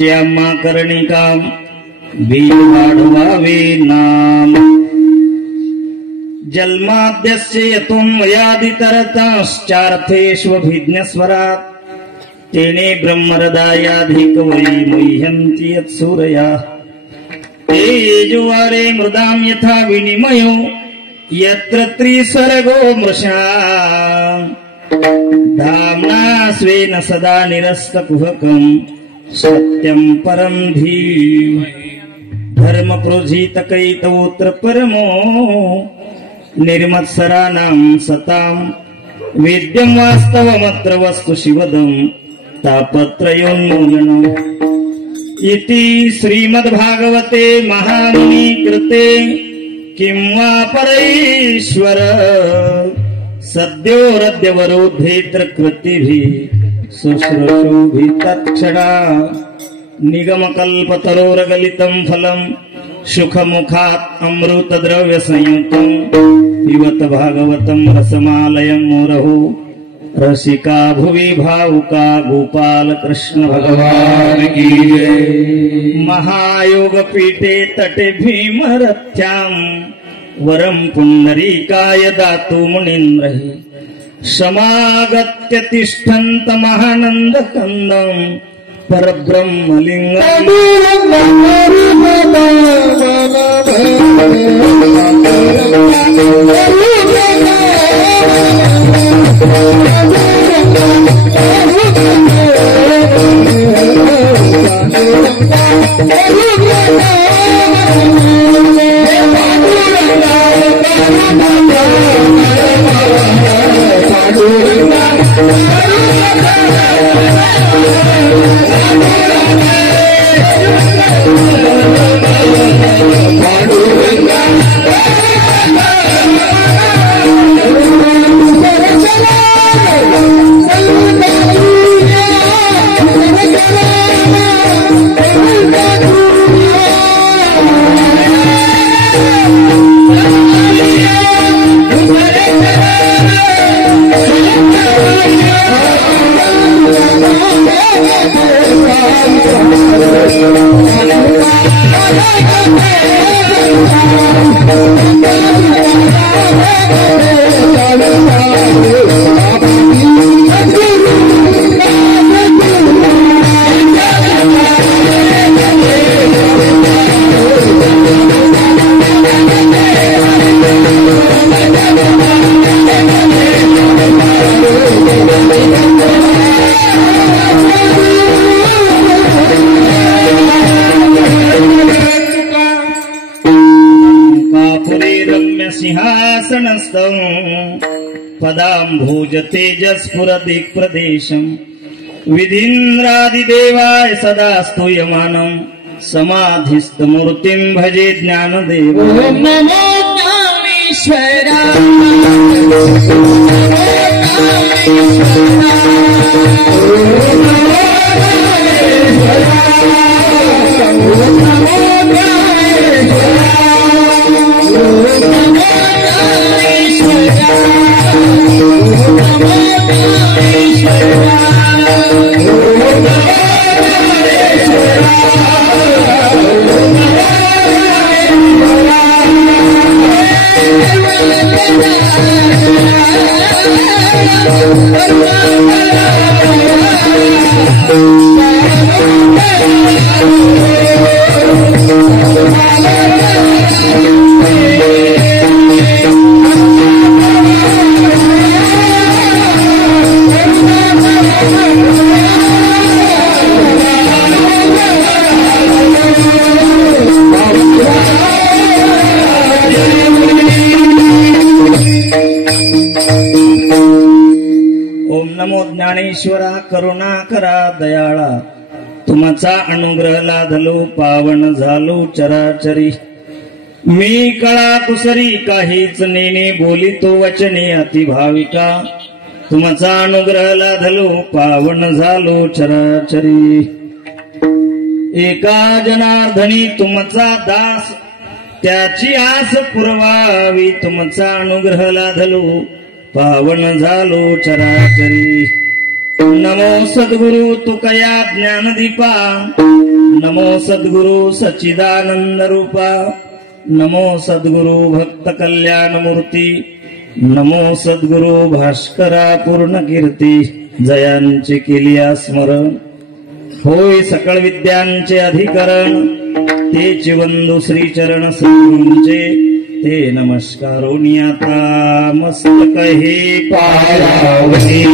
श्यामा कर्णिका बीज वाढवावे नाम जन्माद्यस्य यतोन्मयादितरताश्चार्थेष्वभिज्ञस्वरात् तेने ब्रह्महृदायाधिकवै मुह्यन्ति यत्सूरया तेजोवारे मृदां यथा विनिमयो यत्र त्रिसर्गो मृषा धाम्ना स्वेन सदा निरस्तकुहकं सत्यं परं धीमहि धर्मप्रोजितकैतवोऽत्र परमो निर्मत्सराणां सतां वेद्यं वास्तवमत्र वस्तु शिवदं तापत्रयोन्मूलनम् इति श्रीमद्भागवते महामुनि कृते किं वा परैश्वर सद्योरद्यवरोधेऽत्र कृतिभिः शुश्रूषुभिः तत्क्षणा निगमकल्पतरोरगलितं फलं सुखमुखात् अमृतद्रव्यसंयुतं पिबत भागवतं रसमालयं मुहुः रसिका भुवि भावुका गोपाल कृष्ण भगवान की जय। महायोग पीठे तटे भीमरथ्यां वरं पुंडरीकाय दातु मुनीन्द्रहि समागत्य तिष्ठन्तमहानन्दकन्दं परब्रह्मलिङ्गम् पदाम्भुज तेजस्फुरदिक् प्रदेशं विधीन्द्रादिदेवाय सदा स्तूयमानं समाधिस्थमूर्तिं भजे ज्ञानदेवं। ॐ नमो ज्ञानेश्वराय ज्ञानेश्वरा करुणाकरा दयाळा तुमचा अनुग्रह लाधलो पावन झालो चराचरी मी कळा कुसरी काहीच नेने बोलितो वचने अतिभाविका तुमचा अनुग्रह लाधलो पावन झालो चराचरी एका जनार्दनी तुमचा दास त्याची आस पुरवावी तुमचा अनुग्रह लाधलो पावन झालो चराचरी नमो सद्गुरु तुकया ज्ञानदीपा, नमो सद्गुरु सच्चिदानंद रूपा, नमो सद्गुरु भक्त कल्याण मूर्ती, नमो सद्गुरु भास्करा पूर्ण कीर्ती. जयांचे केलिया स्मरण, होय सकळ विद्यांचे अधिकरण, तेचे वंदू श्रीचरण सद्गुरूंचे, ते नमस्कारोनी आता मस्तक हे पायावरी.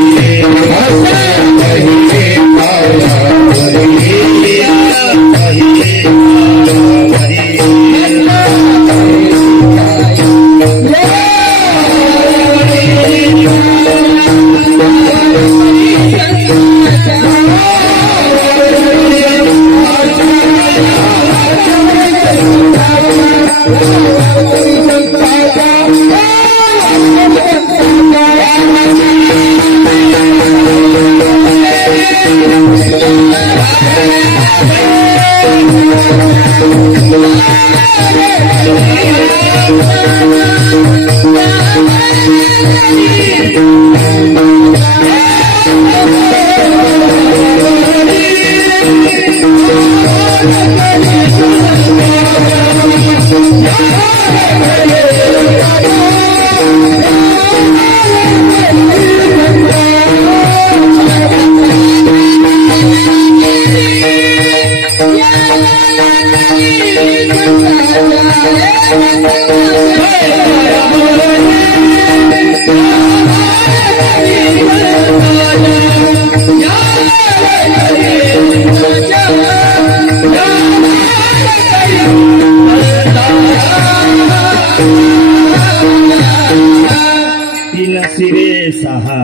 तीन सिरे सहा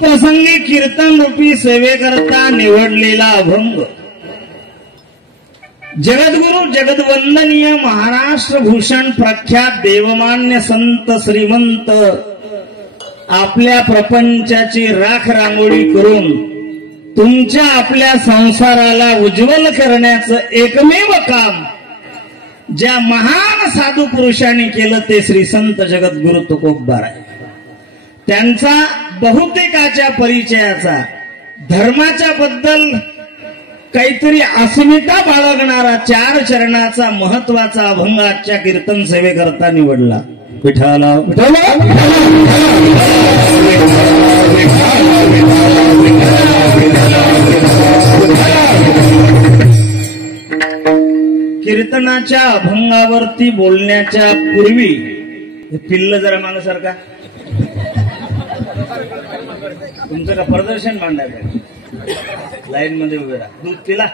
प्रसंगी कीर्तन रूपी सेवेकरता निवडलेला अभंग जगद्गुरु जगद्वंदनीय महाराष्ट्र भूषण प्रख्यात देवमान्य संत श्रीमंत आपल्या प्रपंचाची राख रांगोळी करून तुमच्या आपल्या संसाराला उज्ज्वल करण्याचं एकमेव काम ज्या महान साधू पुरुषांनी केलं ते श्री संत जगद्गुरु तुकोबा आहे. त्यांचा बहुतेकाच्या परिचयाचा धर्माच्या बद्दल काहीतरी अस्मिता बाळगणारा 4 चरणाचा महत्वाचा अभंग आजच्या कीर्तन सेवेकरता निवडला. विठाला कीर्तनाच्या अभंगावरती बोलण्याच्या पूर्वी पिल्ल जरा मागसारखा तुमचं का प्रदर्शन मांडायचं लाईन मध्ये उभे राहा. दूध पिला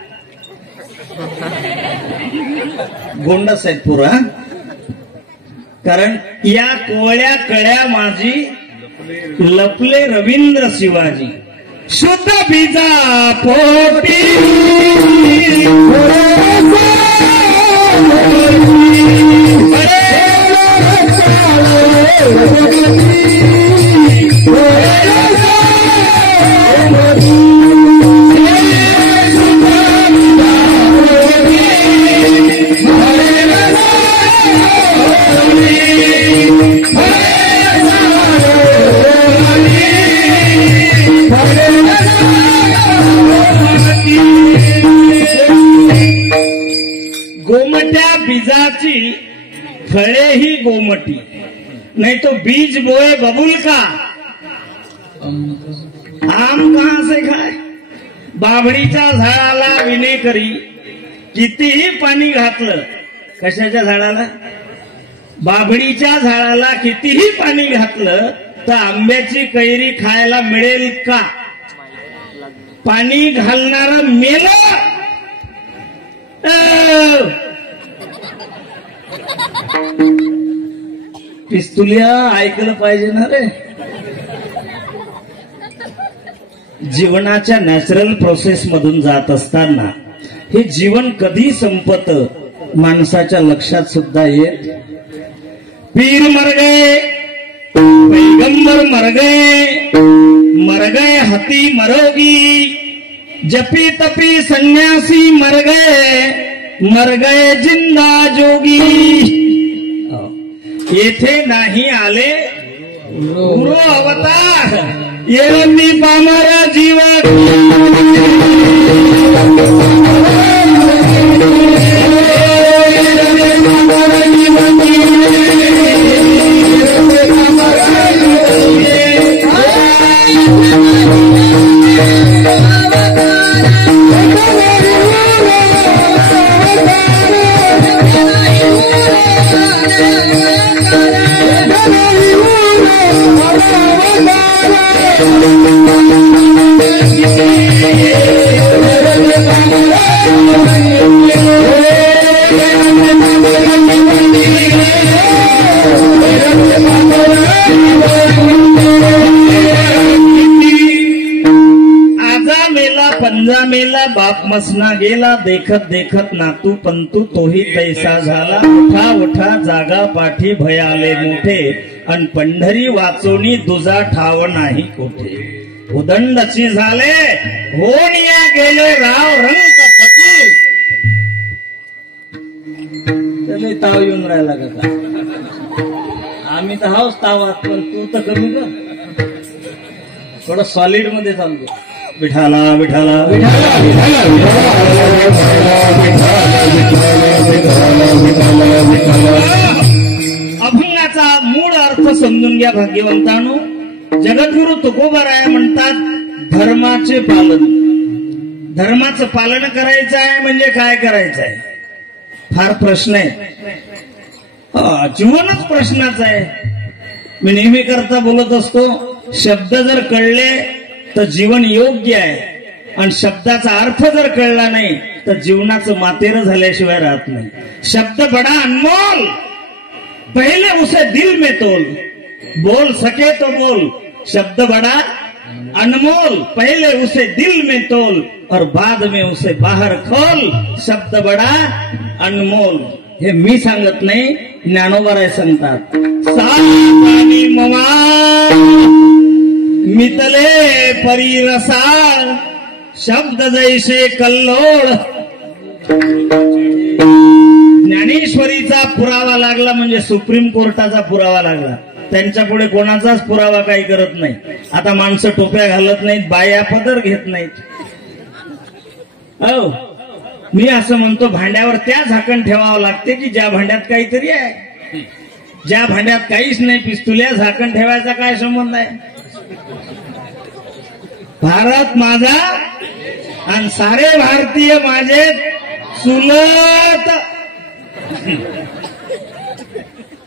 गोंडस आहेत पुरा, कारण या कोळ्या कळ्या माझी लपले रवींद्र शिवाजी शुद्ध बीजा पोटी गोमट्या बीजाची फळे ही गोमटी, नहीं तो बीज बोए बबुल का आम कहां से खाए. बाभळीच्या झाडाला विनेकरी कितीही पाणी घातलं, कशाच्या झाडाला? बाभळीच्या झाडाला कितीही पाणी घातलं तर आंब्याची कैरी खायला मिळेल का? पाणी घालणारा मेला. पिस्तुलिया ऐकलं पाहिजे ना रे. जीवनाच्या नॅचरल प्रोसेस मधून जात असताना हे जीवन कधी संपत माणसाच्या लक्षात सुद्धा येत. पीर मर गए, पैगंबर मर गए हती मरोगी, जपी तपी सन्यासी मर गए जिंदा जोगी. येथे नाही आले गुरु अवतार, ये मी पामर जीवा. पंजा मेला बाप मसना गेला, देखत देखत नातू पंतू तोही तैसा झाला. उठा उठा जागा पाठी भयाले मोठे, अन पंढरी वाचोनी दुजा ठाव नाही कोठे. उदंडची झाले होणिया गेले राव रंग फकीर. त्याला ताव येऊन राहिला का? आम्ही तर हाऊस तावात, पण तू तर कमी कर. थोडं सॉलिड मध्ये चालतो. विठाला विठाला अभंगाचा मूळ अर्थ समजून घ्या भाग्यवंतांनो. जगद्गुरु तुकोबाराय म्हणतात धर्माचे पालन. धर्माचं पालन करायचं आहे म्हणजे काय करायचं आहे? फार प्रश्न आहे. जीवनच प्रश्नाचा आहे. मी नेहमी करता बोलत असतो, शब्द जर कळले तर जीवन योग्य आहे, आणि शब्दाचा अर्थ जर कळला नाही तर जीवनाचं मातेर झाल्याशिवाय राहत नाही. शब्द बडा अनमोल, पहले उसे दिल में तोल, बोल सके तो बोल. शब्द बडा अनमोल, पहले उसे दिल में तोल और बाद में उसे बाहर खोल. शब्द बडा अनमोल. हे मी सांगत नाही, ज्ञानोबाराय सांगतात. सानी मवा मितले परी रसाळ, शब्द जैसे कल्लोळ. ज्ञानेश्वरीचा पुरावा लागला म्हणजे सुप्रीम कोर्टाचा पुरावा लागला. त्यांच्या पुढे कोणाचाच पुरावा काही करत नाही. आता माणसं टोप्या घालत नाहीत, बाया पदर घेत नाहीत. हो, मी असं म्हणतो, भांड्यावर त्या झाकण ठेवावं लागते की ज्या भांड्यात काहीतरी आहे. ज्या भांड्यात काहीच नाही, पिस्तुल्या, झाकण ठेवायचा काय संबंध आहे? भारत माझा आणि सारे भारतीय माझे चुलत.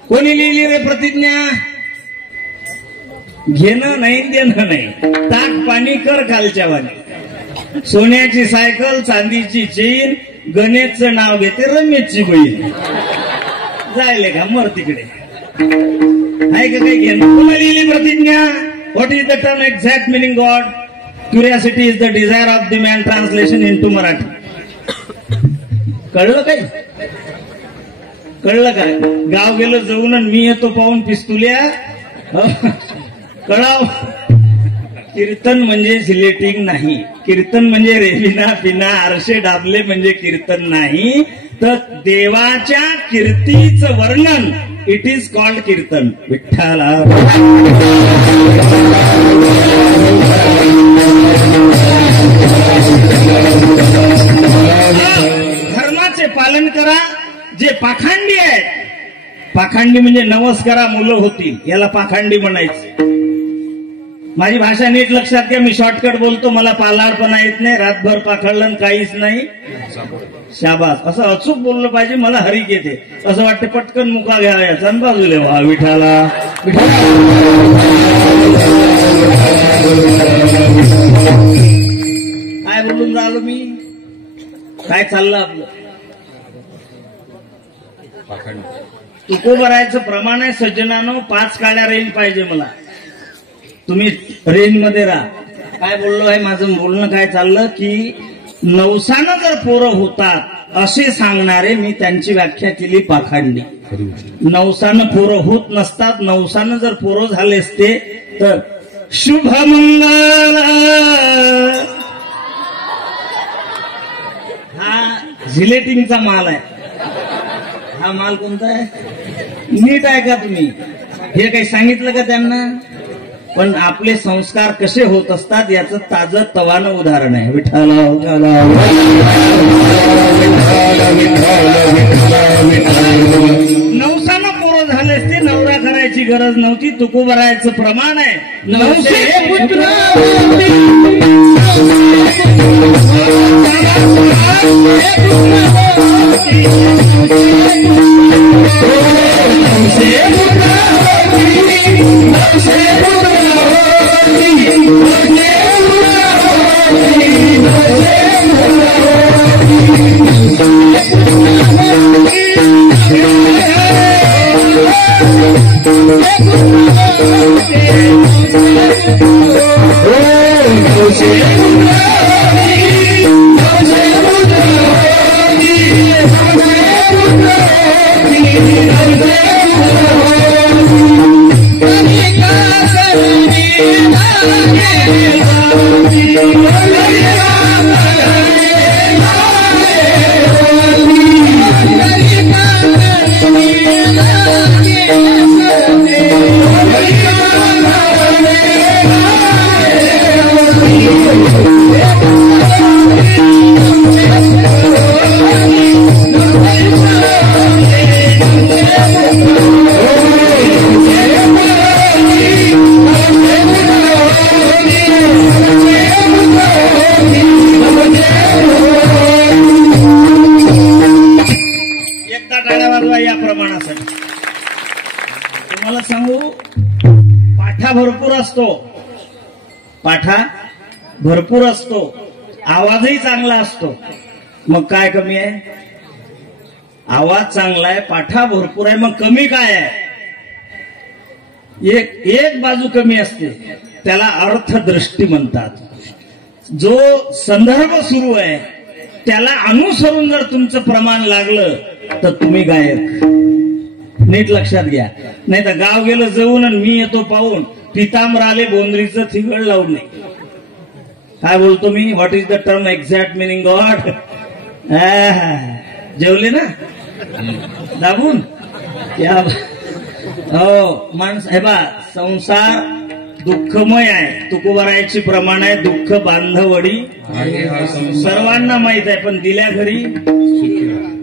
कोणी लिहिली रे प्रतिज्ञा? घेणं नाही देणं नाही, ताक पाणी कर खालच्या वाणी. सोन्याची सायकल, चांदीची चेन, गणेशचं नाव घेते रमेशची बहीण. जायले का मर तिकडे. आहे का काही घेणं? कोणी लिहिली प्रतिज्ञा? What is the term exact meaning god? Curiosity is the desire of the man. Translation into Marathi. कळलं काही? कळलं काय? गाव गेलो जाऊन मी येतो पाहून पिस्तुल्या. कळाव. कीर्तन म्हणजे सिलेटिंग नाही. कीर्तन म्हणजे रेविना पिना आरशे डाबले म्हणजे कीर्तन नाही, तर देवाच्या कीर्तीचं वर्णन. इट इज कॉल्ड कीर्तन. विठ्ठला. धर्माचे पालन करा. जे पाखंडी आहेत, पाखंडी म्हणजे नवस करा मुलं होतील, याला पाखंडी म्हणायचं. माझी भाषा नीट लक्षात घ्या. मी शॉर्टकट बोलतो, मला पालाडपणा येत नाही. रातभर पाखडलं काहीच नाही. शाबास, असं अचूक बोललं पाहिजे. मला हरीक येते, असं वाटतं पटकन मुका घ्यावा याचा बाजूले वा विठाला. काय बोलून राहिलो मी? काय चाललं आपलं? तुकोबरायचं प्रमाण आहे सज्जनानो. 5 काळ्या रेंज पाहिजे मला. तुम्ही रेंज मध्ये राहा. काय बोललो आहे? माझं बोलणं काय चाललं की नवसानं जर पोरं होतात असे सांगणारे मी त्यांची व्याख्या केली पाखंडी. नवसानं पोरं होत नसतात. नवसानं जर पोरं झाले असते तर शुभमंगल. हा झिलेटिंगचा माल आहे. हा माल कोणता आहे? नीट आहे का तुम्ही? हे काही सांगितलं का त्यांना? पण आपले संस्कार कसे होत असतात याचं ताजं तवानं उदाहरण आहे. विठ्ठल नवसानं पोरं झाले असते, नवरा करायची गरज नव्हती. तुकोबरायचं प्रमाण आहे. नवसे पुत्र या प्रमाणासाठी. तुम्हाला सांगू, पाठा भरपूर असतो. पाठा भरपूर असतो, आवाजही चांगला असतो. मग काय कमी आहे? आवाज चांगला आहे, पाठा भरपूर आहे, मग कमी काय आहे? एक बाजू कमी असते, त्याला अर्थदृष्टी म्हणतात. जो संदर्भ सुरू आहे त्याला अनुसरून जर तुमचं प्रमाण लागलं तर तुम्ही गायक. नीट लक्षात घ्या. नाही तर गाव गेलं जाऊन आणि मी येतो पाहून पितांबराले बोंद्रीचं थिगड लावून नाही. काय बोलतो मी? What is the term exact meaning god? जेवले ना दाबून? हो माणस हे बा, संसार दुःखमय आहे. तुकोबरायची प्रमाण आहे दुःख बांधवडी. सर्वांना माहित आहे, पण दिल्या घरी.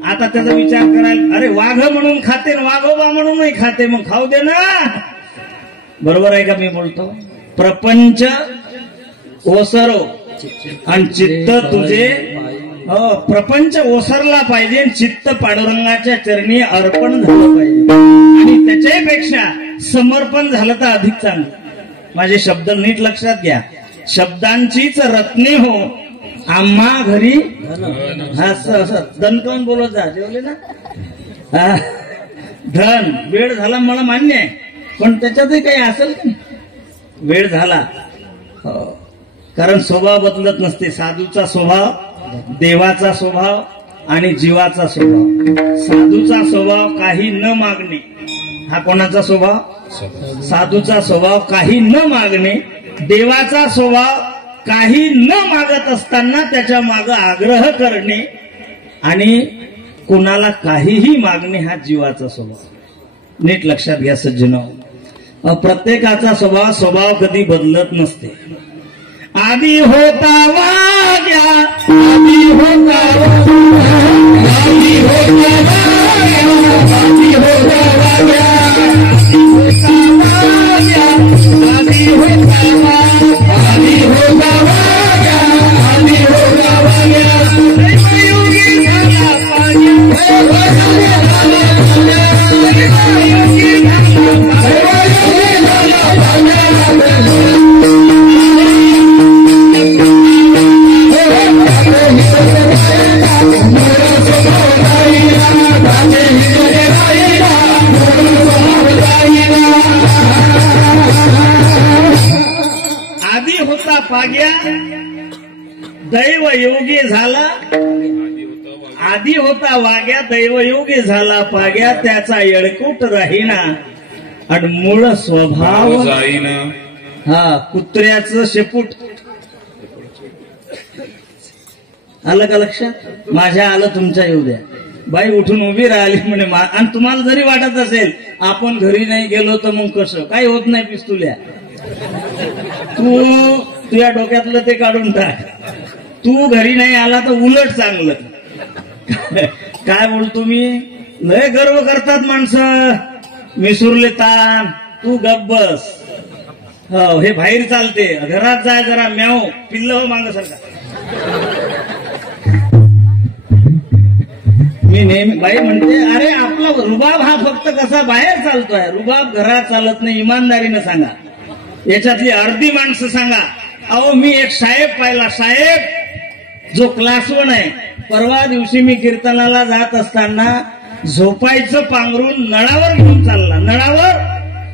आता त्याचा विचार करायला, अरे वाघ म्हणून खाते, वाघोबा म्हणूनही खाते, मग खाऊ दे ना. बरोबर आहे का मी बोलतो? प्रपंच ओसरो आणि चित्त तुझे. हो, प्रपंच ओसरला पाहिजे, चित्त पांडुरंगाच्या चरणी अर्पण झालं पाहिजे. आणि त्याच्यापेक्षा समर्पण झालं तर अधिक चांगलं. माझे शब्द नीट लक्षात घ्या. शब्दांचीच रत्ने हो आम्हा घरी. धन कोण बोलत जा? जेवले ना? धन वेळ झाला मला मान्य आहे, पण त्याच्यातही काही असेल का? वेळ झाला. कारण स्वभाव बदलत नसते. साधूचा स्वभाव, देवाचा स्वभाव आणि जीवाचा स्वभाव. साधूचा स्वभाव काही न मागणे. हा कोणाचा स्वभाव? साधूचा स्वभाव काही न मागणे. देवाचा स्वभाव काही न मागत असताना त्याच्या मागे आग्रह करणे. आणि कुणाला काहीही मागणे हा जीवाचा स्वभाव. नीट लक्षात घ्या सज्जनो. प्रत्येकाचा स्वभाव कधी बदलत नसते. आधी होता वाग्या, आधी होता वाग्या, आधी होता वाग्या, आधी होता वाग्या, आधी होता वाग्या, आधी होता वाग्या. वाग्या दैवयोगी झाला, आधी होता वाग्या दैवयोगी झाला पाग्या, त्याचा येळकूट राहीना आणि मूळ स्वभाव जाईना. हा, कुत्र्याचं शेपूट. आलं का लक्षात? माझ्या आलं, तुमच्या येऊ द्या. बाई उठून उभी राहिली म्हणे, आणि तुम्हाला जरी वाटत असेल आपण घरी नाही गेलो तर मग कसं, काही होत नाही पिस्तुल्या, तू तुझ्या डोक्यातलं ते काढून टाक. तू घरी नाही आला तर उलट चांगलं. काय बोलतो मी? लय गर्व करतात माणसं, मिसुरले ताण, तू गप्प बस. हो, हे बाहेर चालते, घरात जाय जरा म्याव पिल्ल हो मांग सारखा. मी नेहमी बाई म्हणते, अरे आपला रुबाब हा फक्त कसा बाहेर चालतोय, रुबाब घरात चालत नाही. इमानदारीनं सांगा, याच्यातली अर्धी माणसं सांगा. अहो, मी एक साहेब पाहिला, साहेब जो क्लास 1 आहे. परवा दिवशी मी कीर्तनाला जात असताना झोपायचं पांघरून नळावर घेऊन चालला. नळावर.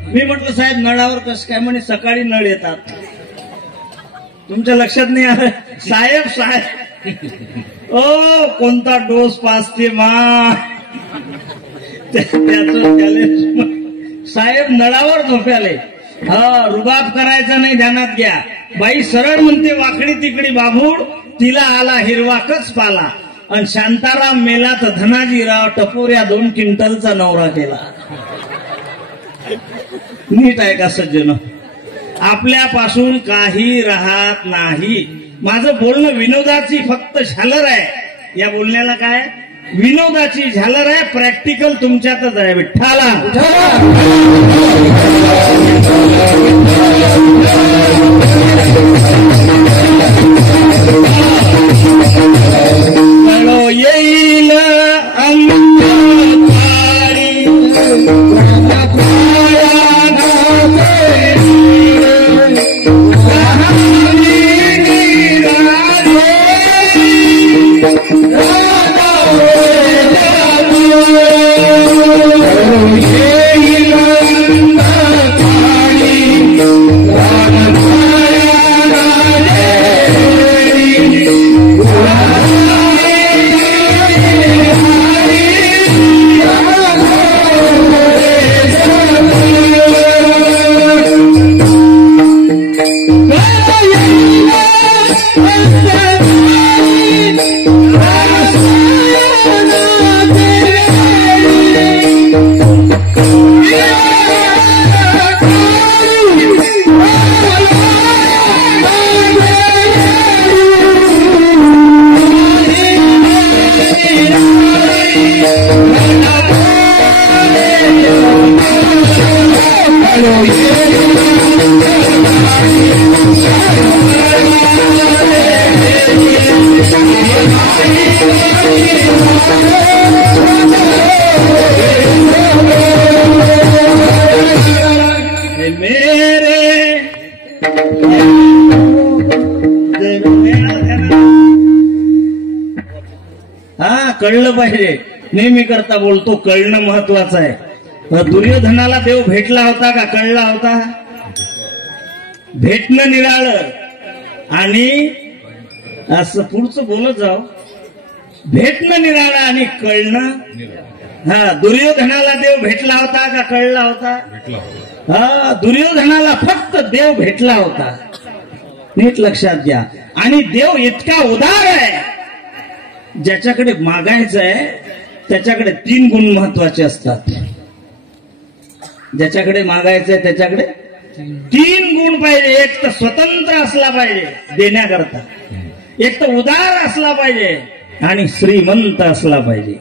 मी म्हटलं, साहेब नळावर कसं काय? म्हणे सकाळी नळ येतात. तुमच्या लक्षात नाही आलं? साहेब साहेब ओ कोणता डोस पाजते मा, त्याचं चॅलेंज. साहेब नळावर झोप्याले. हा, रुबाब करायचा नाही, ध्यानात घ्या. बाई सरळ म्हणते, वाकडी तिकडी बाभूड, तिला आला हिरवाकच पाला. आणि शांताराम मेला तर धनाजीराव टपोऱ्या 2 क्विंटलचा नवरा केला. नीट आहे का सज्जन? आपल्यापासून काही राहत नाही. माझं बोलणं विनोदाची फक्त झालर आहे. या बोलण्याला काय? विनोदाची झालर आहे. प्रॅक्टिकल तुमच्यातच आहे. विठ्ठला येईल कळलं पाहिजे. नेहमी करता बोलतो, कळणं महत्वाचं आहे. दुर्योधनाला देव भेटला होता का कळला होता? भेटणं निराळं आणि असं पुढचं बोलत जाऊ. भेटणं निराळं आणि कळणं. हा, दुर्योधनाला देव भेटला होता का कळला होता? हा, दुर्योधनाला फक्त देव भेटला होता. नीट लक्षात घ्या. आणि देव इतका उदार आहे, ज्याच्याकडे मागायचं आहे त्याच्याकडे 3 गुण महत्वाचे असतात. ज्याच्याकडे मागायचंय त्याच्याकडे 3 गुण पाहिजे. एक तर स्वतंत्र असला पाहिजे देण्याकरता, एक तर उदार असला पाहिजे आणि श्रीमंत असला पाहिजे.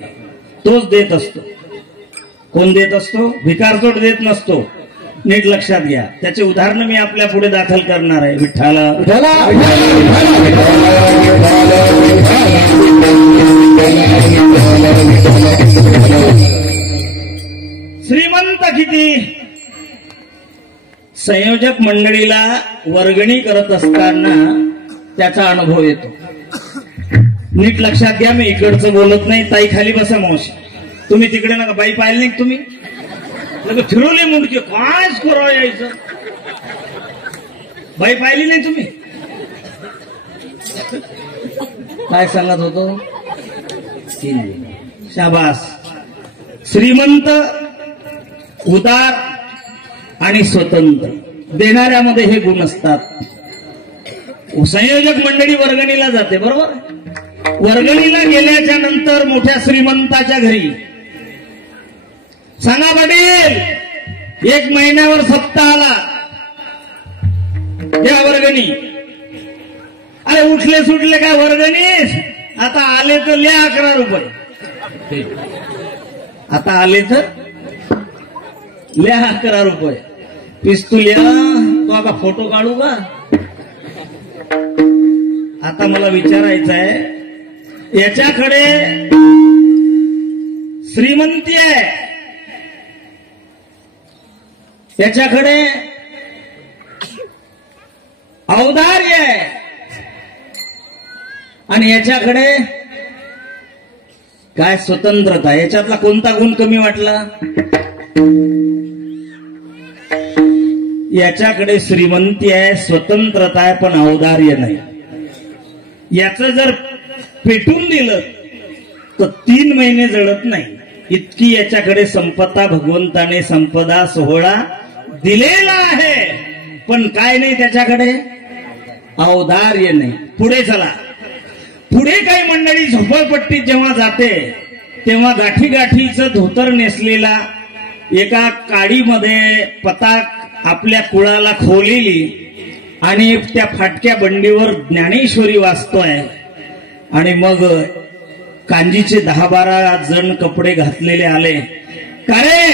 तोच देत असतो. कोण देत असतो? भिकारचोट देत नसतो. नीट लक्षात घ्या. त्याचे उदाहरण मी आपल्या पुढे दाखल करणार आहे. विठ्ठला श्रीमंत किती? संयोजक मंडळीला वर्गणी करत असताना त्याचा अनुभव येतो. नीट लक्षात घ्या. मी इकडचं बोलत नाही. ताई खाली बसा. मावशी तुम्ही तिकडे नका. बाई पाहिली नाही तुम्ही? फिरवले मुंडके काय स्कोर यायचं? बाई पाहिली नाही तुम्ही? काय सांगत होतो? 3 वेळा. शाबास. श्रीमंत, उदार आणि स्वतंत्र देणाऱ्यामध्ये हे गुण असतात. संयोजक मंडळी वर्गणीला जाते, बरोबर? वर्गणीला गेल्याच्या नंतर मोठ्या श्रीमंताच्या घरी सांगा पाटील 1 महिन्यावर सप्ताह आला, या वर्गणी. अरे उठले सुटले काय वर्गणीस? आता आले तर लिहा 11 रुपये. आता आले तर लिहा 11 रुपये. पिस्तूल लिहा. तो आता फोटो काढू का? आता मला विचारायचं आहे, याच्याकडे श्रीमंती आहे, याच्याकडे औदार्य आहे, आणि याच्याकडे काय स्वतंत्रता. याच्यातला कोणता गुण कमी वाटला? याच्याकडे श्रीमंती आहे, स्वतंत्रता आहे, पण औदार्य नाही. याचं जर पेटून दिलं तर 3 महिने जळत नाही, इतकी याच्याकडे संपदा भगवंताने संपदा सोहळा दिलेला आहे. पण काय नाही त्याच्याकडे? औदार्य नाही. पुढे चला. पुढे काही मंडळी झोपडपट्टीत जेव्हा जाते तेव्हा गाठी गाठीचं धोतर नेसलेला, एका काडीमध्ये पताक आपल्या कुळाला खोवलेली आणि त्या फाटक्या बंडीवर ज्ञानेश्वरी वाचतोय, आणि मग कांजीचे 10-12 जण कपडे घातलेले आले. का रे,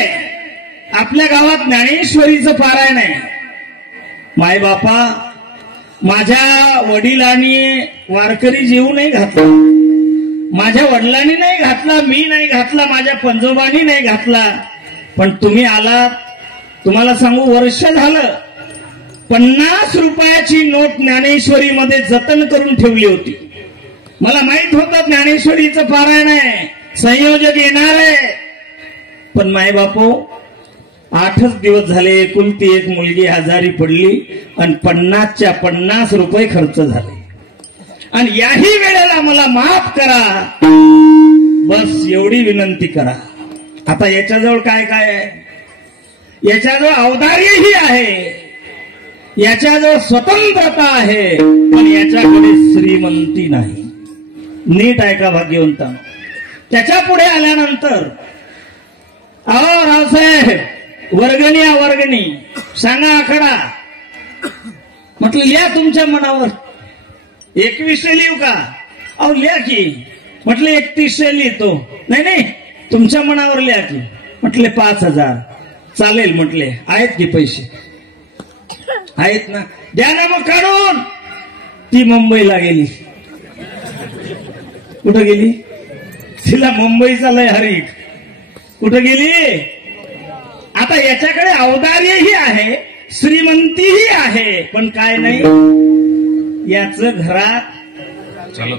आपल्या गावात ज्ञानेश्वरीचं पारायण आहे. माय बापा, माझ्या वडिलांनी वारकरी जेवू नाही घातला, माझ्या वडिलांनी नाही घातला, मी नाही घातला, माझ्या पंजोबांनी नाही घातला, पण तुम्ही आलात. तुम्हाला सांगू, वर्ष झालं 50 रुपयाची नोट ज्ञानेश्वरीमध्ये जतन करून ठेवली होती. मला माहित होतं ज्ञानेश्वरीचं पारायण आहे, संयोजक येणार आहे. पण माय बापो, 8च दिवस झाले, एकुलती एक मुलगी आजारी पडली आणि 50च्या 50 रुपये खर्च झाले. आणि याही वेळेला मला माफ करा, बस एवढी विनंती करा. आता याच्याजवळ काय काय आहे? याच्याजवळ औदार्यही आहे, याच्याजवळ स्वतंत्रता आहे, पण याच्याकडे श्रीमंती नाही. नीट ऐका भाग्यवंतांनो. त्याच्या पुढे आल्यानंतर, अहो रावसाहेब, वर्गणी वर्गणी सांगा आकडा. म्हटलं लिहा तुमच्या मनावर. 2100 लिहू का? अहो लिहा की. म्हटलं 3100 लिहितो. नाही नाही, तुमच्या मनावर लिहा की. म्हटले 5000 चालेल. म्हटले आहेत की पैसे? आहेत ना, द्या ना मग काढून. ती मुंबईला गेली. कुठं गेली? तिला मुंबईचा लय हरीक. कुठं गेली? आता याच्याकडे औदार्यही आहे, श्रीमंतीही आहे, पण काय नाही, याचं घरात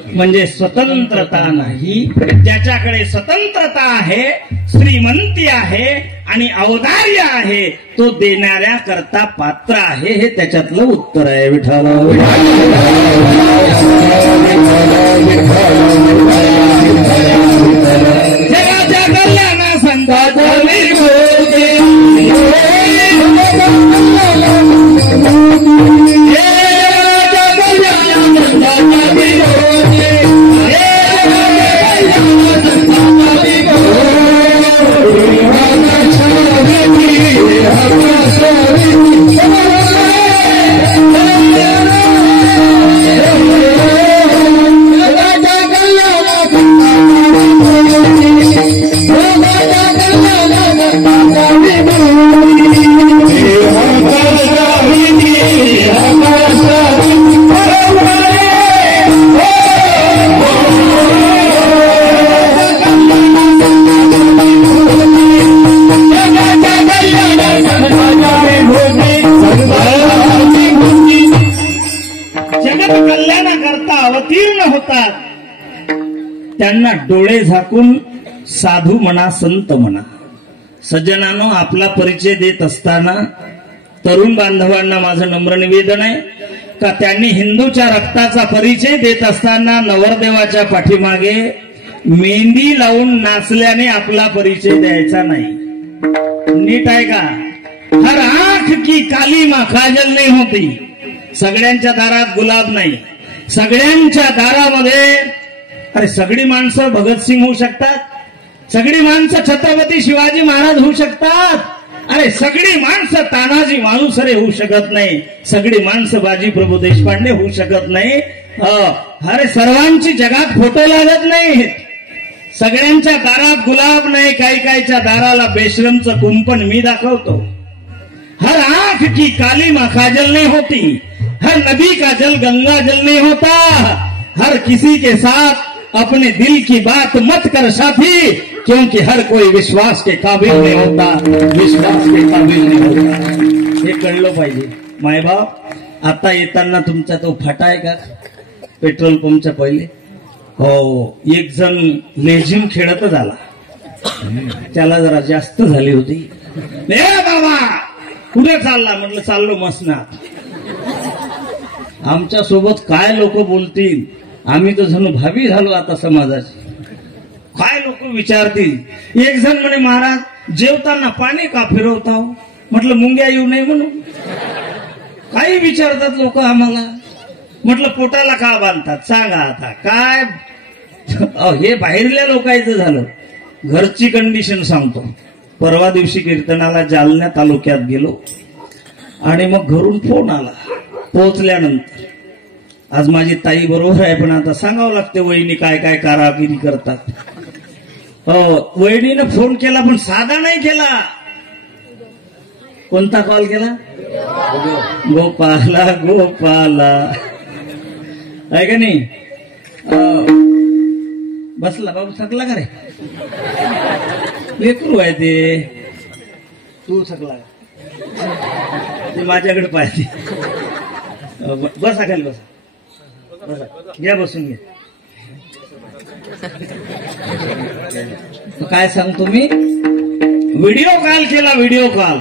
म्हणजे स्वतंत्रता नाही. ज्याच्याकडे स्वतंत्रता आहे, श्रीमंती आहे आणि औदार्य आहे, तो देणाऱ्या करता पात्र आहे. हे त्याच्यातलं उत्तर आहे. विठ्ठल जगाच्या कल्याणासंताचा त्यांना डोळे झाकून साधू म्हणा, संत म्हणा. सज्जनांनो, आपला परिचय देत असताना तरुण बांधवांना माझं नम्र निवेदन आहे, का त्यांनी हिंदूच्या रक्ताचा परिचय देत असताना नवरदेवाच्या पाठीमागे मेहंदी लावून नाचल्याने आपला परिचय द्यायचा नाही. नीट आहे का? हर आंख की काली मां काजल नाही होती. सगळ्यांच्या दारात गुलाब नाही. सगळ्यांच्या दारामध्ये अरे सगळी माणसं भगतसिंग होऊ शकतात. सगळी माणसं छत्रपती शिवाजी महाराज होऊ शकतात. अरे सगळी माणसं तानाजी मालुसरे होऊ शकत नाही. सगळी माणसं बाजी प्रभू देशपांडे होऊ शकत नाही. अरे सर्वांची जगात फोटो लागत नाही. सगळ्यांच्या दारात गुलाब नाही. काही काहीच्या दाराला बेशरमचं कुंपण मी दाखवतो. हर आंख की काली मां काजल नहीं होती. हर नदी का जल गंगा जल नहीं होता. हर किसी के साथ अपने दिल की बात मत कर साथी, क्योंकि हर कोई विश्वास के काबिल नहीं होता. विश्वास के काबिल नहीं होता. हे कळलं पाहिजे. मायबाप आता येताना तुमचा तो फाटा आहे का पेट्रोल पंपच्या पहिले? हो, एक जण लेझिम खेळतच आला. त्याला जरा जास्त झाली होती. बाबा कुठे चालला? म्हटलं चाललो मसनात. आमच्या सोबत काय लोक बोलतील? आम्ही तर जणू भावी झालो आता समाजाची. काय लोक विचारतील? एक जण म्हणे महाराज जेवताना पाणी का फिरवता? म्हटलं मुंग्या येऊ नये म्हणून. काही विचारतात लोक आम्हाला. म्हटलं पोटाला का बांधतात सांगा आता काय? हे बाहेरल्या लोकांचं झालं. घरची कंडिशन सांगतो. परवा दिवशी कीर्तनाला जालना तालुक्यात गेलो आणि मग घरून फोन आला. पोहोचल्यानंतर आज माझी ताई बरोबर आहे, पण आता सांगावं लागते वहिनी काय काय कारागिरी करतात. वहिनीनं फोन केला पण साधा नाही केला. कोणता कॉल केला? गोपाला गोपाला आहे का नाही? बसला बाबू थकला का रे? लेकरू आहे ते. तू थकला ते माझ्याकडे पाहिजे. बसा खाली बसा. बसा घ्या बसून घ्या. काय सांगतो मी? व्हिडिओ कॉल केला. व्हिडिओ कॉल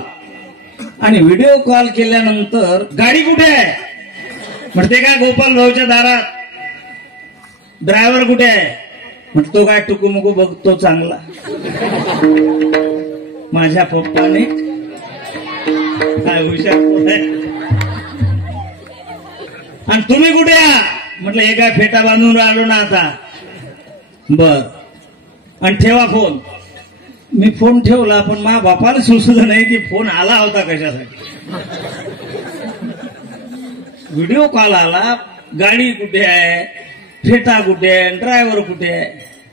आणि व्हिडिओ कॉल केल्यानंतर गाडी कुठे आहे म्हणते. काय गोपाल भाऊच्या दारात. ड्रायव्हर कुठे आहे म्हणतो. काय टुकुमुकू बघतो चांगला. माझ्या पप्पाने काय हुशार आहे. आणि तुम्ही कुठे आ? म्हटलं हे काय फेटा बांधून राहिलो ना आता. बर आणि ठेवा फोन. मी फोन ठेवला पण माझ्या बापाला सुचलं नाही की फोन आला होता कशासाठी. व्हिडिओ कॉल आला. गाडी कुठे आहे? फेटा कुठे आहे? ड्रायव्हर कुठे आहे?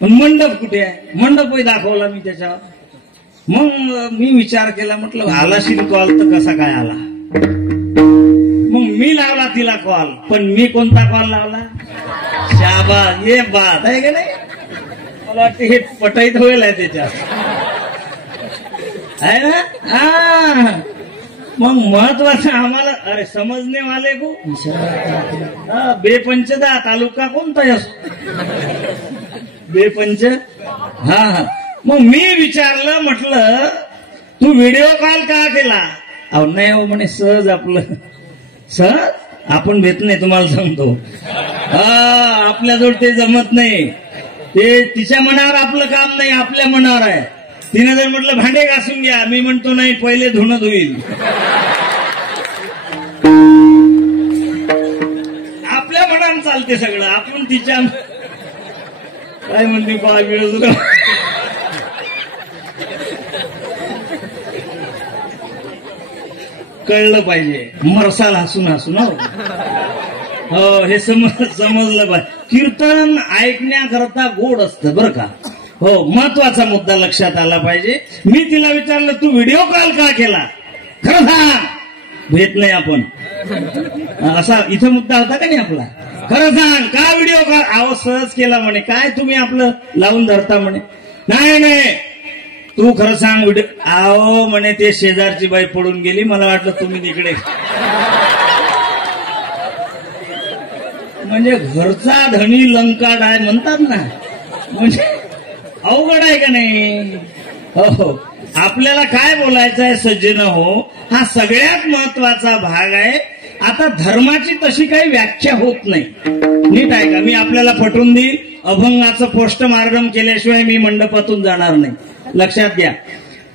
मंडप कुठे आहे? मंडपही दाखवला मी त्याच्यावर. मग मी विचार केला म्हटलं आलाशील कॉल तर कसा काय आला. मग मी लावला तिला कॉल. पण मी कोणता कॉल लावला? शाबास ये बात आहे का नाही? मला वाटतं हे पटाईत होईल आहे त्याच्यात आहे ना. मग महत्वाचं आम्हाला अरे समजणे वाले को बेपंचदा तालुका कोणता बेपंच. हा मग मी विचारलं म्हटलं तू व्हिडिओ कॉल का केला? अहो नाही हो म्हणे सहज आपलं. सहज आपण भेट नाही तुम्हाला सांगतो. आपल्याजवळ ते जमत नाही. ते तिच्या मनावर आपलं काम नाही आपल्या मनावर आहे. तिने जर म्हटलं भांडे घासून घ्या मी म्हणतो नाही पहिले धुणं धुईल. आपल्या मनानं चालते सगळं. आपण तिच्या काय म्हणते पाय वेळ कळलं पाहिजे. मरसाल हसून हसून हो हे समजलं पाहिजे. कीर्तन ऐकण्याकरता गोड असतं बरं का. हो महत्वाचा मुद्दा लक्षात आला पाहिजे. मी तिला विचारलं तू व्हिडिओ कॉल का केला? खरं सांग. भेट नाही आपण असा इथं मुद्दा होता का नाही आपला. खरं सांग का व्हिडिओ कॉल? आहो सहज केला म्हणे. काय तुम्ही आपलं लावून धरता म्हणे. नाही नाही तू खरं सांग व्हिडिओ. आहो म्हणे ते शेजारची बाई पडून गेली मला वाटलं तुम्ही तिकडे. म्हणजे घरचा धनी लंका डाय म्हणतात ना. म्हणजे अवघड आहे का नाही. हो आपल्याला काय बोलायचं आहे सज्जन हो. हा सगळ्यात महत्वाचा भाग आहे. आता धर्माची तशी काही व्याख्या होत नाही. नीट आहे का? मी आपल्याला पटवून देईल, अभंगाचं पोस्टमार्टम केल्याशिवाय मी मंडपातून जाणार नाही. लक्षात घ्या,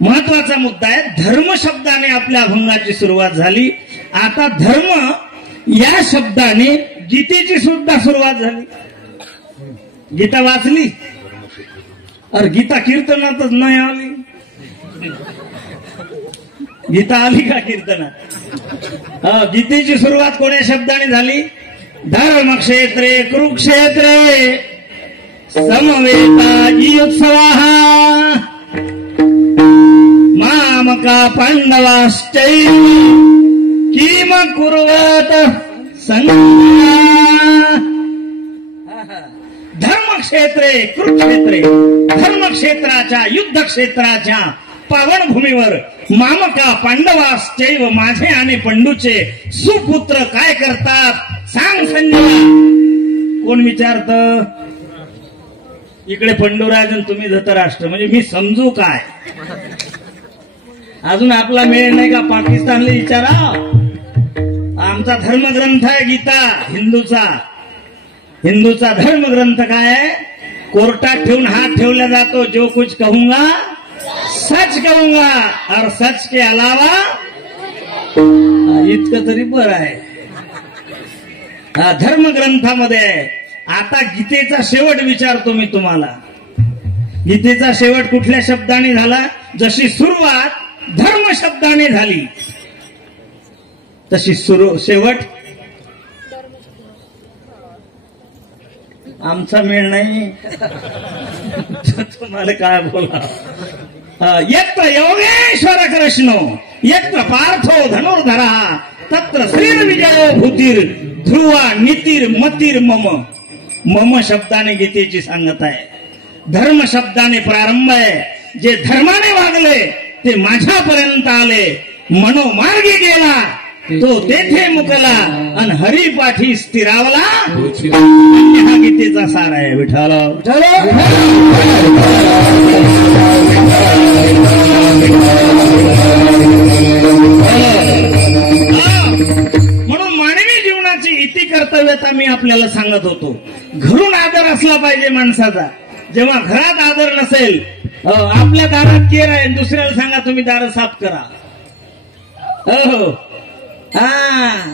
महत्वाचा मुद्दा आहे. धर्म शब्दाने आपल्या अभंगाची सुरुवात झाली. आता धर्म या शब्दाने गीतेची सुद्धा सुरुवात झाली. गीता वाचली? अरे गीता कीर्तनातच नाही आली. गीता आली का कीर्तनात? गीतेची सुरुवात कोण्या शब्दाने झाली? धर्मक्षेत्रे कुरुक्षेत्रे समवेता युत्सवाः मामका पांडवाश्चैव किम कुर्वत संघः. धर्मक्षेत्रे कुरुक्षेत्रे, धर्मक्षेत्राच्या युद्धक्षेत्राच्या पावनभूमीवर मामका पांडवाश्चैव, माझे आणि पंडूचे सुपुत्र काय करतात सांग संजय. कोण विचारत? इकडे पंडूराजन, तुम्ही धृतराष्ट्र, म्हणजे मी समजू काय? अजून आपला मेळ नाही का? पाकिस्तानला विचारा. आमचा धर्मग्रंथ आहे गीता, हिंदूचा धर्मग्रंथ काय आहे? कोर्टात ठेवून हात ठेवला जातो, जो कुछ कहूंगा सच कहूंगा और सच के अलावा. इतकं तरी बरं आहे. धर्मग्रंथामध्ये आहे. आता गीतेचा शेवट विचारतो मी तुम्हाला. गीतेचा शेवट कुठल्या शब्दाने झाला? जशी सुरुवात धर्म शब्दाने झाली तशी शेवट. आमचा मेळ नाही. तुम्हाला काय बोला? यत्र योगेश्वर कृष्णो यत्र पार्थो धनुर्धरा तत्र श्रीर विजयो भूतीर ध्रुवा नीतीर मतीर मम. मम शब्दाने गीतेची सांगत आहे. धर्म शब्दाने प्रारंभ आहे. जे धर्माने वागले ते माझ्यापर्यंत आले. मनोमार्गी गेला तो तेथे मुकला आणि हरिपाठी स्थिरावला. हा गीतेचा सार आहे. विठाल म्हणून मानवी जीवनाची इति कर्तव्यता मी आपल्याला सांगत होतो. घरून आदर असला पाहिजे माणसाचा. जेव्हा घरात आदर नसेल, आपल्या दारात केर आहे, दुसऱ्याला सांगा तुम्ही दार साफ करा. हो,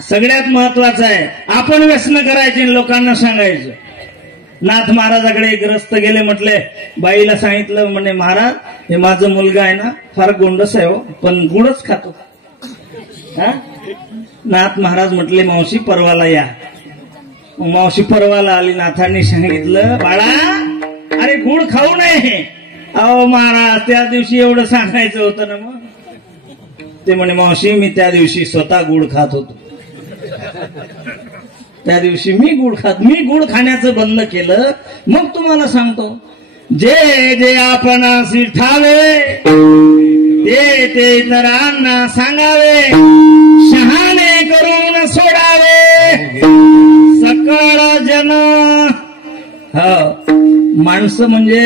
सगळ्यात महत्वाचं आहे. आपण व्यसन करायचे, लोकांना सांगायचं. नाथ महाराजाकडे एक ग्रस्त गेले, म्हटले बाईला सांगितलं, म्हणे महाराज हे माझं मुलगा आहे ना, फार गोंडस आहे हो, पण गुडच खातो. नाथ महाराज म्हटले मावशी परवाला या. मावशी परवाला आली. नाथांनी सांगितलं बाळा अरे गुड खाऊ नये. अहो महाराज त्या दिवशी एवढं सांगायचं होतं ना. मग ते म्हणे मावशी मी त्या दिवशी स्वतः गुड खात होतो. त्या दिवशी मी गुड खाण्याचं बंद केलं. मग तुम्हाला सांगतो, जे जे आपणासी ठावे ते इतरांना सांगावे. शहाणे करून सोडावे सकळ जन. माणसं म्हणजे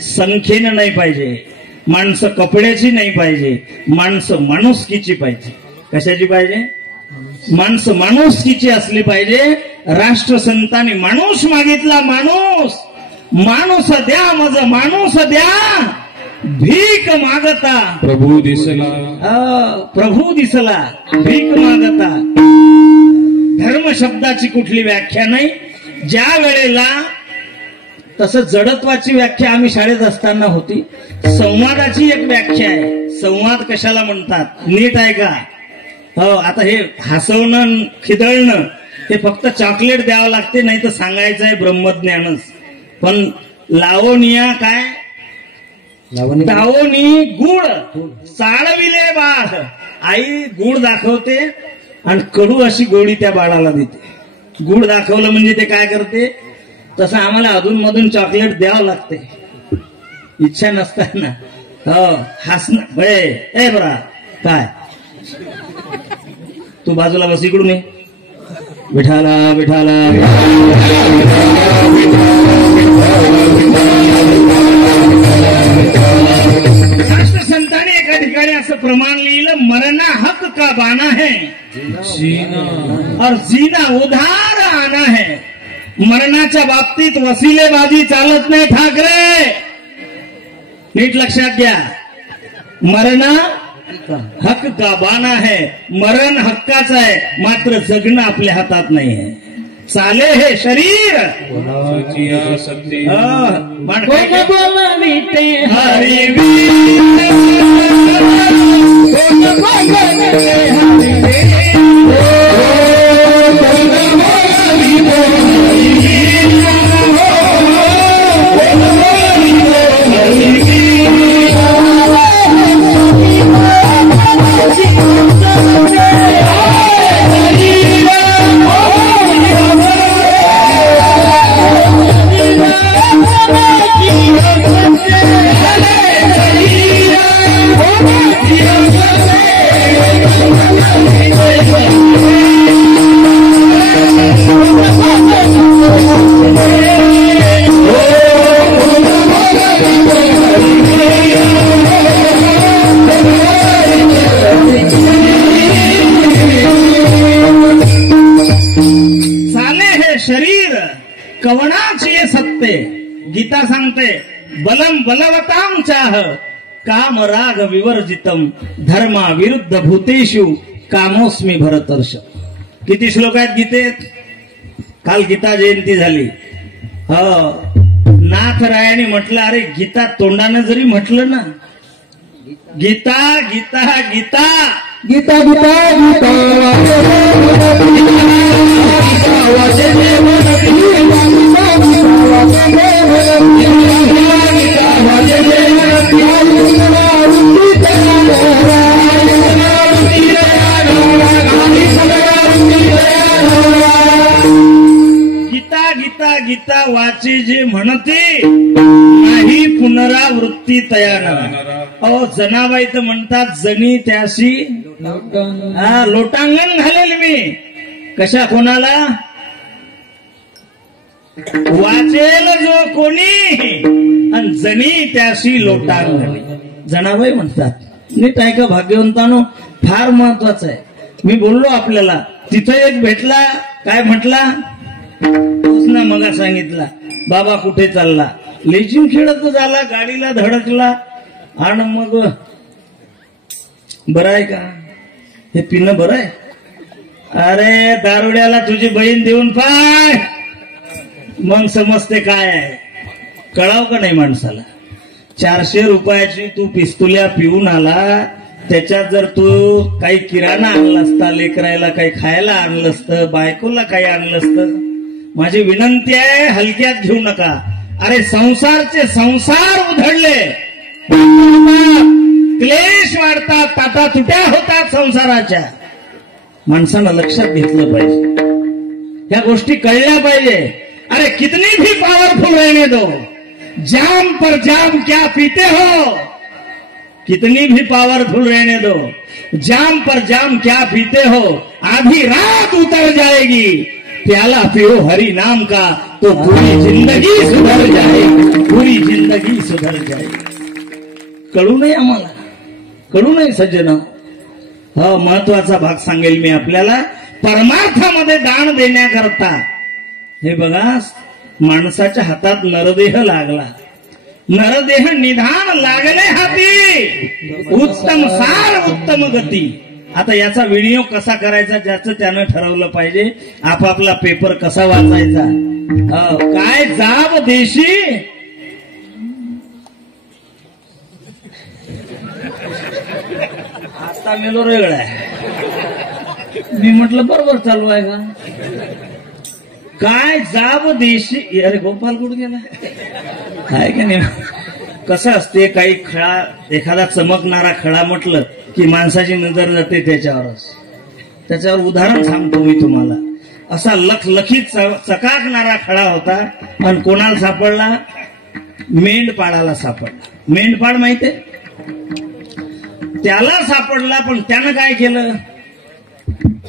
संख्येनं नाही पाहिजे. माणसं कपड्याची नाही पाहिजे. माणसं माणुसकीची पाहिजे. कशाची पाहिजे? माणसं माणुसकीची असली पाहिजे. राष्ट्रसंतांनी माणूस मागितला. माणूस द्या मज माणूस द्या. भीक मागता प्रभू दिसला भीक मागता. धर्म शब्दाची कुठली व्याख्या नाही. ज्या वेळेला तसं जडत्वाची व्याख्या आम्ही शाळेत असताना होती. संवादाची एक व्याख्या आहे. संवाद कशाला म्हणतात? नीट आहे का? हो, आता हे हसवणं खिदळणं हे फक्त चॉकलेट द्यावं लागते, नाही तर सांगायचं आहे ब्रह्मज्ञानच. पण लावणिया काय? दावणी गुड चाळविले बाळ. आई गुड दाखवते आणि कडू अशी गोळी त्या बाळाला देते. गुड दाखवलं म्हणजे ते काय करते? तसं आम्हाला अधून मधून चॉकलेट द्यावं लागते इच्छा नसताना. हो, हसणं. ए बरा काय तू बाजूला बस, इकडून ये. विठाला विठाला राष्ट्रसंतांनी एका ठिकाणी आणि असं प्रमाण लिहिलं, मरना हक का बाना है और जीना उधार आना है. मरणाच्या बाबतीत वसिलेबाजी चालत नाही ठाकरे, नीट लक्षात घ्या. मरना हक का बाना है, मरण हक्काचं आहे, मात्र जगणं आपल्या हातात नाही आहे. चाले हे शरीर कवनाची सत्ते. गीता सांगते बलम बलवताम चाह काम राग विवर्जितम धर्मा विरुद्ध भूतेषु कामोस्मी भरतर्ष. किती श्लोक आहेत गीतेत? काल गीता जयंती झाली. नाथरायाने म्हटलं, अरे गीता तोंडानं जरी म्हटलं ना, गीता गीता गीता गीता गीता गीता गीता गीता वाचे जे म्हणते नाही पुनरावृत्ती तयार. अहो जनाबाई तर म्हणतात जणी त्याशी लोटांगण घालेल मी. कशा कोणाला वाचेल जो कोणी आणि जणी त्याशी लोटांगण. जनाबाई म्हणतात. नीट ऐका भाग्यवंतानो, फार महत्वाचं आहे. मी बोललो आपल्याला, तिथं एक भेटला, काय म्हटला तूच ना मगा सांगितला, बाबा कुठे चालला, लेझिम खेळत झाला, गाडीला धडकला आणि मग बरं आहे का हे पिणं बरं आहे. अरे दारुड्याला तुझी बहीण देऊन पाय, मग समजते काय आहे. कळाव का नाही माणसाला. 400 रुपयाची तू पिस्तुल्या पिऊन आला, त्याच्यात जर तू काही किराणा आणला असता, लेकरायला काही खायला आणलं असतं, बायकोला काही आणलं असतं. माझी विनंती आहे, हलक्यात घेऊ नका. अरे संसारचे संसार उधळले, क्लेश वाढतात, ताटा तुट्या होतात संसाराच्या. माणसानं लक्षात घेतलं पाहिजे, ह्या गोष्टी कळल्या पाहिजे. अरे कितनी भी पावरफुल रहने दो, जाम पर जाम क्या पीते हो. कितनी भी पावरफुल रहने दो, जाम पर जाम क्या पीते हो. आधी रात उतर जाएगी, प्याला पियो हरि नाम का, तो पूरी जिंदगी सुधर जाएगी, पूरी जिंदगी सुधर जाएगी. कळू नये आम्हाला, कळू नये सज्जना. महत्वाचा भाग सांगेल मी आपल्याला. परमार्थामध्ये दान देण्याकरता हे बघा, माणसाच्या हातात नरदेह लागला, नरदेह निधान लागले हाती, उत्तम सार उत्तम गती. आता याचा व्हिडिओ कसा करायचा ज्याचं त्यानं ठरवलं पाहिजे. आपापला पेपर कसा वाचायचा. काय जाब देशी, आता मेलो वेगळा आहे. मी म्हटलं बरोबर चालू आहे का. काय जाब देशी. अरे गोपाल कुठे गेला काय का नाही. कसं असते, काही खळा, एखादा चमकणारा खळा म्हटलं की माणसाची नजर जाते त्याच्यावरच. त्याच्यावर उदाहरण सांगतो मी तुम्हाला. असा लखलखीत चकाकणारा खळा होता आणि कोणाला सापडला, मेंढपाळाला सापडला. मेंढपाळ माहितीये, त्याला सापडला. पण त्यानं काय केलं,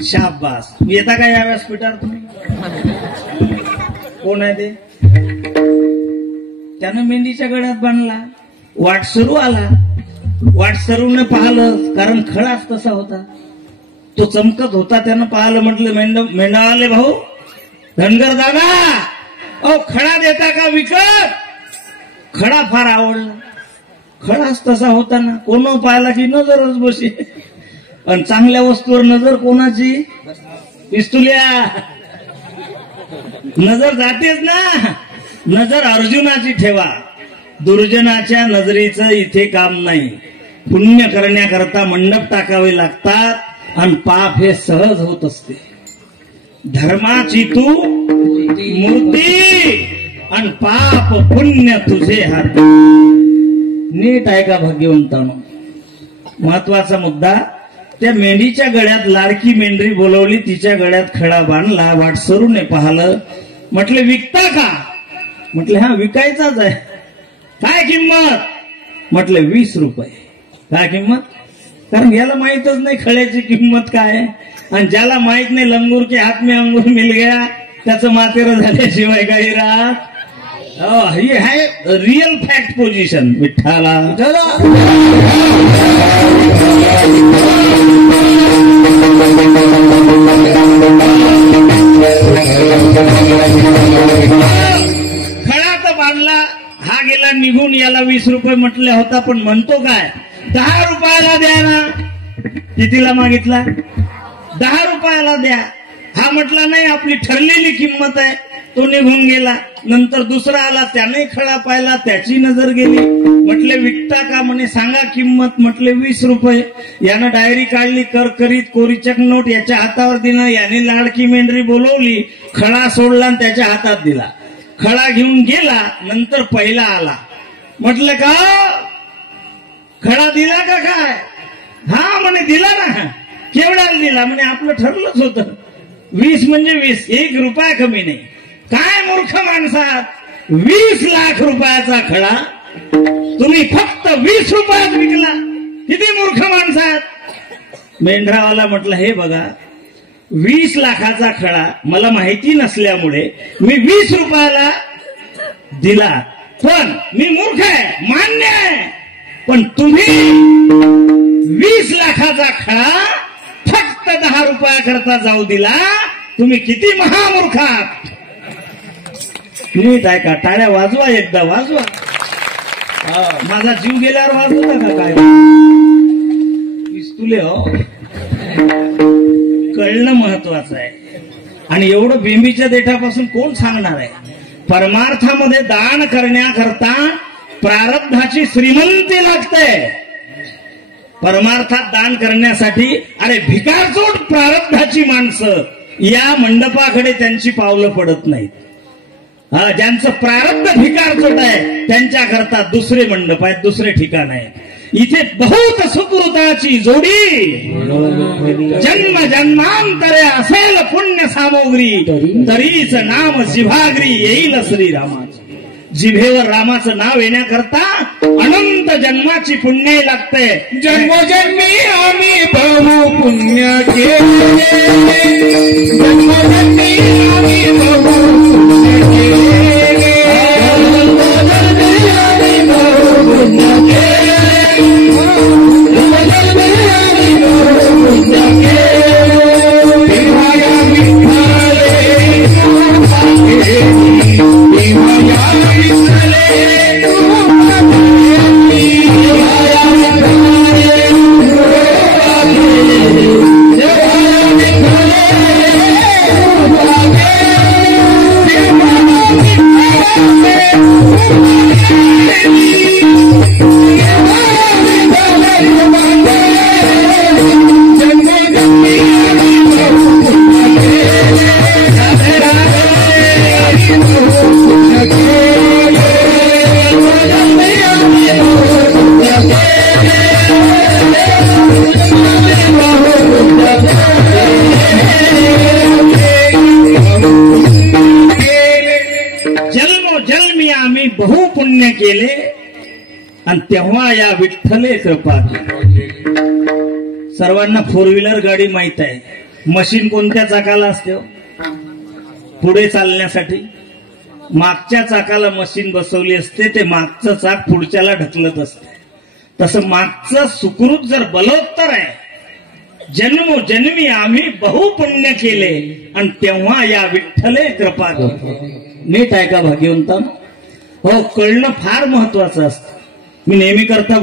शाबास. येता काय या व्यासपीठावर तुम्ही, कोण आहे ते. त्यानं मेंढीच्या गळ्यात बांधला, वाट सुरू आला. वाट सरून पाहिलं, कारण खळाच तसा होता, तो चमकत होता. त्यानं पाहिलं, म्हटलं मेंढावाले भाऊ, धनगर दादा, अहो खडा देता का विकत? खडा फार आवडला. खडाच तसा होता ना, कोण पाहिला की नजरच बसे. आणि चांगल्या वस्तूवर नजर कोणाची? पिस्तुल्या. नजर जातेच ना. नजर अर्जुनाची ठेवा. दुर्जनाच्या नजरेचं इथे काम नाही. पुण्य करण्याकरता मंडप टाकावे लागतात आणि पाप हे सहज होत असते. धर्माची तू मूर्ती आणि पाप पुण्य तुझे हात. नीट आहे का भाग्यवंतानो? महत्वाचा मुद्दा. त्या मेंढीच्या गळ्यात लाडकी मेंढरी बोलवली, तिच्या गळ्यात खडा बांधला, वाट सरूने पाहिलं. म्हटले विकता का? म्हटले हा विकायचाच आहे. काय किंमत? म्हटले 20 रुपये. काय किंमत? कारण याला माहितच नाही खड्याची किंमत काय आहे. आणि ज्याला माहित नाही, लंगूर के हात में अंगूर मिल गया, त्याचं मातेर झाल्याशिवाय काही राहत. ही आहे रिअल फॅक्ट पोझिशन. विठ्ठला खडा तर बांधला, हा गेला निघून. याला 20 रुपये म्हटले होता, पण म्हणतो काय 10 रुपयाला द्या ना. कितीला मागितला? 10 रुपयाला द्या. हा म्हटला नाही, आपली ठरलेली किंमत आहे. तो निघून गेला. नंतर दुसरा आला, त्याने खडा पाहिला, त्याची नजर गेली. म्हटले विकता का? म्हणे सांगा किंमत. म्हटले 20 रुपये. यानं डायरी काढली, करकरीत कोरीचक नोट याच्या हातावर दिलं. याने लाडकी मेंढरी बोलवली, खडा सोडला आणि त्याच्या हातात दिला. खडा घेऊन गेला. नंतर पहिला आला. म्हटलं का खडा दिला का काय? हा म्हणे दिला ना. केवढ्याला दिला? म्हणे आपलं ठरलंच होतं 20 म्हणजे 20, 1 रुपया कमी नाही. काय मूर्ख माणसात, 20 लाख रुपयाचा खडा तुम्ही फक्त 20 रुपयात विकला. किती मूर्ख माणसात. मेंढरावाला म्हटलं हे बघा, 20 लाखाचा खडा मला माहिती नसल्यामुळे मी 20 रुपयाला दिला. पण मी मूर्ख आहे, मान्य आहे. पण तुम्ही 20 लाखाचा खडा फक्त 10 रुपयाकरता जाऊ दिला. तुम्ही किती महामूर्ख आहात. नीट आहे का? टाळ्या वाजवा, एकदा वाजवा. माझा जीव गेल्यावर वाजवला का काय? पिस्तुले हो. कळणं महत्वाचं आहे. आणि एवढं बेंबीच्या देठापासून कोण सांगणार आहे? परमार्थामध्ये दान करण्याकरता प्रारब्धाची श्रीमंती लागते. परमार्थात दान करण्यासाठी अरे भिकारचोट प्रारब्धाची माणसं या मंडपाकडे त्यांची पावलं पडत नाहीत. ज्यांचं प्रारब्ध भिकारचोट आहे त्यांच्याकरता दुसरे मंडप आहेत, दुसरे ठिकाण आहे. इथे बहुत सुकृताची जोडी, जन्म जन्मांतरे असेल पुण्य सामग्री, तरीच नाम जिव्हाग्री येईल श्रीरामाचं. जिभेवर रामाचं नाव येण्याकरता अनंत जन्माची पुण्य लागते. जन्मोजन्मी आम्ही बहु पुण्य केले, जन्मोजन्मी आम्ही बहु पुण्य केले, जन्मोजन्मी आम्ही बहु पुण्य केले, जन्मोजन्मी आम्ही बहु पुण्य केले. देवाया विठ्ठले देवाया बहुपुण्य केले आणि तेव्हा या विठ्ठले कृपा केली. सर्वांना 4 व्हीलर गाडी माहित आहे. मशीन कोणत्या चाकाला असते? पुढे चालण्यासाठी मागच्या चाकाला मशीन बसवली असते. ते मागचं चाक पुढच्याला ढकलत असते. तसं मागचं सुकृत जर बलोत्तर आहे, जन्मोजन्मी आम्ही बहुपुण्य केले आणि तेव्हा या विठ्ठले कृपा करतो. नीट आहे का भाग्यवंता? हो, कळणं फार महत्वाचं असतं. मी नेहमी करता